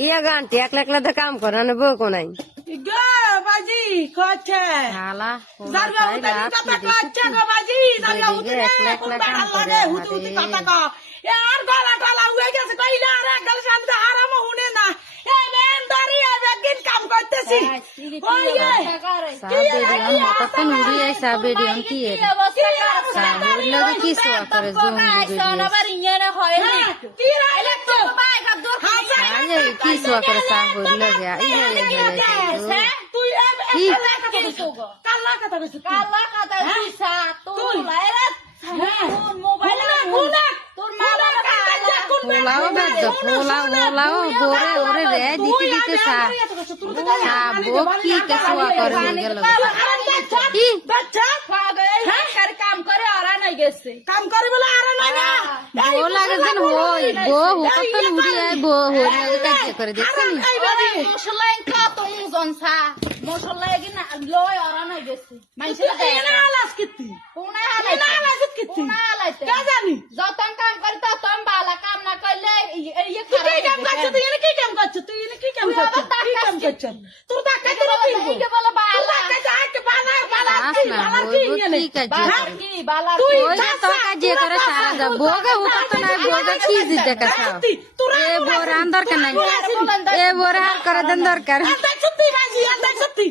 ইয়া গানটি একলা একলা তো কাম করে না বউ কোনাই গো বাজি কচ্ছে হালা জারগা উঠে কথা কচ্ছে গো বাজি জারগা উঠে একলা একলা কাম করে হুতি হুতি কথা কো আর গলা টলা হয়ে গেছে কইলা আর এক গলা শান্ত আরাম হুনে না এ বেন ধরি একদিন কাম করতেছি ওইয়ে সাবেরি কত নুড়ি আই সাবেরি কি এর সাবেরি লাগে কি সোয়া করে জঙ্গি আবার ইয়েনে হয় না কি রাইলে তো বাই গাব দূর আরে কি সোয়া করে সাবেরি লাগে তুই কি কাল্লা কথা কইছ কালা কথা দিছা তুই লাইরা মোবাইল তোর মা পোলাও বেদ পোলাও গোরে ওরে রে দিতে দিতে সা বউ কি কে সোয়া করে হয়ে গেল কি বাচ্চা কাম করে আরা নাই গেছে কাম করে বলে আর নাই না বউ লাগে যেন হই বউ কত নুড়ি আই বউ হই লাগে কাজ করে দেখছেন মশলাই কত জনসা মশলাই কি না লয় আরা নাই গেছে মাইছে না আলাস কিতি কোনা না আলাস কিতি কোনা লাইতে কা জানি যতন কাম করে ততন বালা কাম না করলে ইয়ে তুই কি কাম করছ তুই এনে কি কাম করছ তুই এনে কি কাম করছ কি কাম করছ তোর টাকা দিতে দিবো কি বলে বালা টাকা যাকে বালা বালা আস না বউ কি কাজ বালা করে কি বালা ওই যে তো কাজ করে সারা যা বউকে উঠতে না বউকে কি দিতে কথা এ বউর আন্দর কেন এ বউর হাল করে দেন দরকার সত্যি বাজি সত্যি